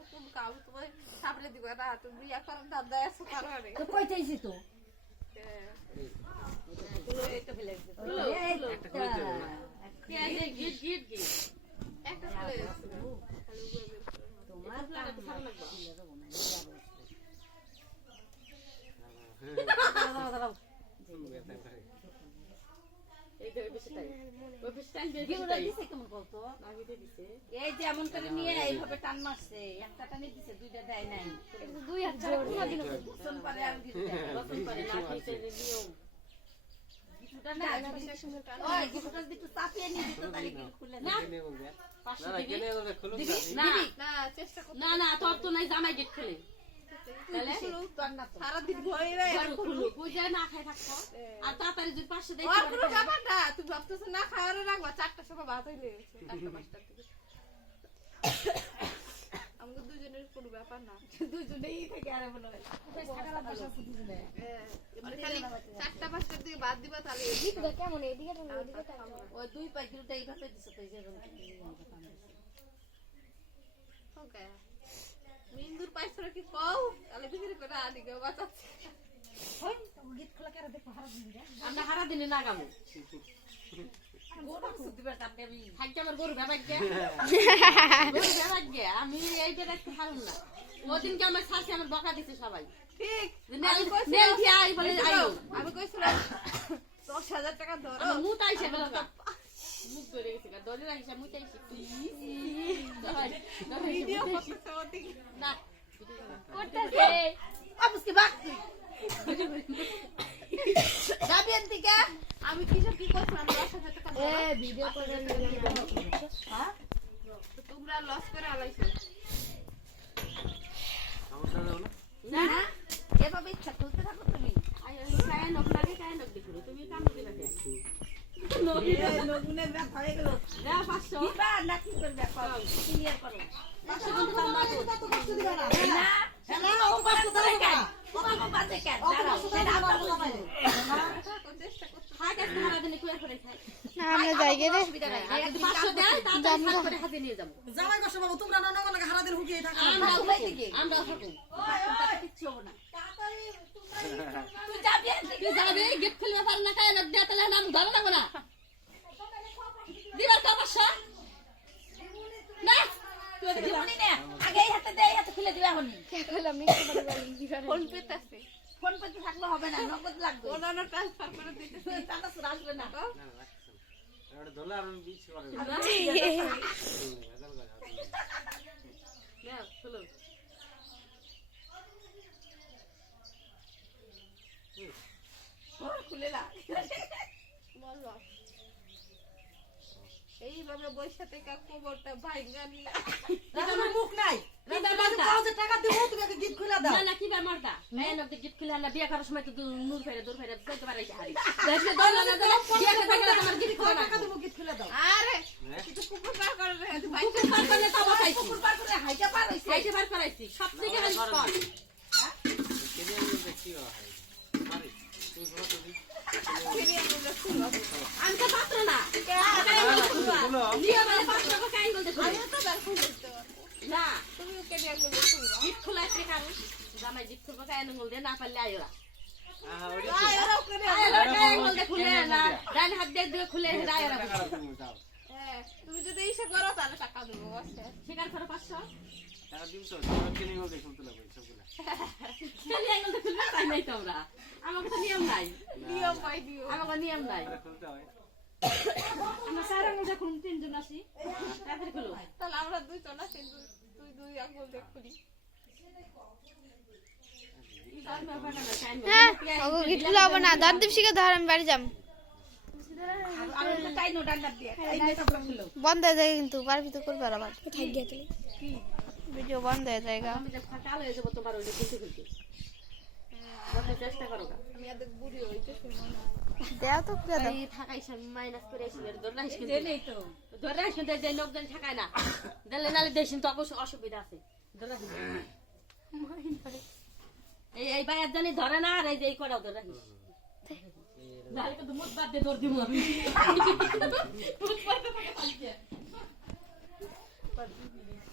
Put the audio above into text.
তোমার কোন কাউ তোমার সামনে দিবে না তুমি বিয়া করার দাদা আছে কারণে তো কইতেইছি তো এটা ফেলে দিতে একটা করে দেবো না কে যে গিট গিট গিট একটা ফেলে দিতে তোমার লাগবে সারা লাগবে এই তো বেশি টাইম ওই বেশি টাইম দিয়ে গিউরা দিছে কেমন বলতো লাগিয়ে দিছে এই যে এমন করে নিয়ে এইভাবে টান মারছে একটা টানে দিছে দুইটা দেয় নাই দুই হাত ছাড়া কোনো দিন গোসল পারে আর দিতে রতন পারে না খেতে নিয়ম কিছুটা না ওই কিছুটা একটু চাপিয়ে নিয়ে দিত তাহলে কি খুলে না কেনে বলবে 500 না দিবি কেনে বলবে খুলুন না না চেষ্টা করতে না না তোর তো নাই জামাই গেট খুলে তাহলে সারা দিন ভয় রে ঘর খুলু বুঝে না খাই থাকতো আর তাড়াতাড়ি যদি 500 দেই আর কোনো ব্যাপার না তুমি ভাবতেছ না খাওয়ারে রাখবা 4টার সময় ভাত হইলে 4টা 5টার দিকে আমাদের দুজনের কোনো ব্যাপার না দুজনেই থেকে আরে বলে সাকালা বসা দুজনে মানে খালি 4টা 5টার দিকে ভাত দিবা তাহলে ভিতরে কেমন এদিকে টানো এদিকে টানো ওই দুই পাই দুটো এইভাবে দিছে তো এই যে ওকে মিন্দুর পাইছরা কি কও তাহলে বিক্রি করে আনি গো বাঁচাচ্ছে ওই গীত খোলা করে দেখো হারা দিন রে আমরা হারা দিনে না গামু গোটা সুদিবার কাটে আমি খাইতে আমার গরু ভেবাক গে গরু ভেবাক গে আমি এইটা দেখতে পারুম না ওদিনকে আমার শাশি আমার বকা দিছে সবাই ঠিক নেল দিয়া আই বলে আইও আমি কইছিলাম 10000 টাকা ধরো আমার মুত আইছে বেলা মুখ ধরে গেছে ধরে রাখিস মুত আইছে ভিডিও করতেছে ওদিকে না করতেছে আবুসকে বাক তুই যাবি এদিকে আমি কিসব কি করছিলাম 10000 টাকা এ ধরো ভিডিও করে হ্যাঁ তো তোমরা লস করে আলাইছো সমস্যা দেবো না না এভাবে ইচ্ছা খুলতে থাকো তুমি আই কায় নক লাগে কায় নক দেখো তুমি কাম দিলা কে নগুনের ব্যাপার হয়ে গেল না 500 কিবা না কি করবে ক্লিয়ার করো 500 কিন্তু দাম না না না ও পাঁচশো ধরে কেন ও বাজে কেন দাঁড়াও সেটা আমার বলা মানে চেষ্টা করতে খাই কাজ হারা দিনে কই করে খাই আমরা যাই গে রে অসুবিধা নাই আর যদি 500 দেয় তাড়াতাড়ি সাত করে হাতে নিয়ে যাব জামাই কষ্ট পাবো তোমরা ননগণকে হারা দিন হুকিয়ে থাকো আমরা উভয় দিকে আমরা থাকো কিচ্ছু হবে না তুই যাবি তুই যাবে গেট খুলবে পার না কায় নক দেয়া তাহলে নাম ধরে না না দিবার কা 500 না তুই ওদিকে দিবনি না আগে এই হাতে দে এই হাতে খুলে দিবা হনি কে কইলাম মিষ্টি করে বাড়ি দিবার ফোন পেতে আছে ফোন পেতে থাকলে হবে না নগদ লাগবে ওনানো ট্রান্সফার করে দিতেছে টাকা সুর আসবে না না ওটা ধরলে আর আমি বিচ করে না চলো ও খুলে না বলো এইভাবে বৈশা থেকে কোমরটা ভাঙা নিয়ে আমার মুখ নাই কিবা রাতে মারতা 5000 টাকা দিব তুমি একটা গীত খুলে দাও না না কিবা মারতা এই নক গেট খুলে না বিয়া করার সময় তো নূর ফেরে দূর ফেরে কইতে পারে হারি দেখলে দল না দল বিয়া করতে গেলে তোমার গিট কয় করে টাকা দিব গীত খুলে দাও আরে তুই পুকুর পার করে রে তুই ভাই বুকের পার করলে তো বাতাইছি পুকুর পার করে হাইটা পার হইছে এইটা বার করাইছি সব থেকে হারি স্পট কেনে বলবে কি হয় আরে তুই বলো তো আমি তো পাত্র না খুলো নিয়ে মানে পাত্র কে কাই বলতে আমি তো বের করে দিতে পারবো না তুমি ওকে নিয়ে বলবে শুনবা গিট খোলাইতে কারণ জামাই গিট খুলবো কাই নঙ্গল দে না পারলে আইরা ওটা আয়রা ওকে নিয়ে আইরা কাই নঙ্গল দে খুলে না ডান হাত দিয়ে খুলে আইরা টাকা তুমি দাও হ্যাঁ তুমি যদি ইসে করো তাহলে টাকা দেবো বসে শিকার করো 500 টাকা দিন তো তোরা কেনে বলবে শুনতে লাগবে সবগুলা খালি আইগল দে খুলবে তাই নাই তোমরা আমাকে তো নিয়ম নাই নিয়ম পাই দিও আমাকে নিয়ম নাই আরে খুলতে হয় আমরা সারা মজা করুন তিনজন আসি তাড়াতাড়ি খুলো তাহলে আমরা দুইজন আছি তুই দুই আঙ্গুল দেখ খুলি হ্যাঁ ওগো গিট খুলে হবে না দাঁত দিবসিকে ধর আমি বাড়ি যাম আর ওটা কাই নো ডান্ডা দিয়ে কাই নো সব খুলো বন্ধ হয়ে যায় কিন্তু পারবি তো করবে আর আবার কোথায় গিয়ে তুই ভিডিও বন্ধ হয়ে যায়গা আমি যা কালো হয়ে যাব তোমার ওই খুলতে খুলতে যত চেষ্টা করো আমি এত বুড়ি হইতে শুনবো না দেও তো করে দাও এই থাকাই সব মাইনাস করে আসি ধরে রাখিস যে কিন্তু নেই তো ধরে রাখিস কিন্তু যে লোকজন থাকায় না দিলে নালে দেখিস তো অবশ্য অসুবিধা আছে ধরে রাখিস এই বাইরে জানি ধরে না আর এই যে এই করাও ধরে রাখিস নালে কিন্তু মুখ বাদ দিয়ে দৌড় দিব আমি মুখ বাদ দিয়ে থাকে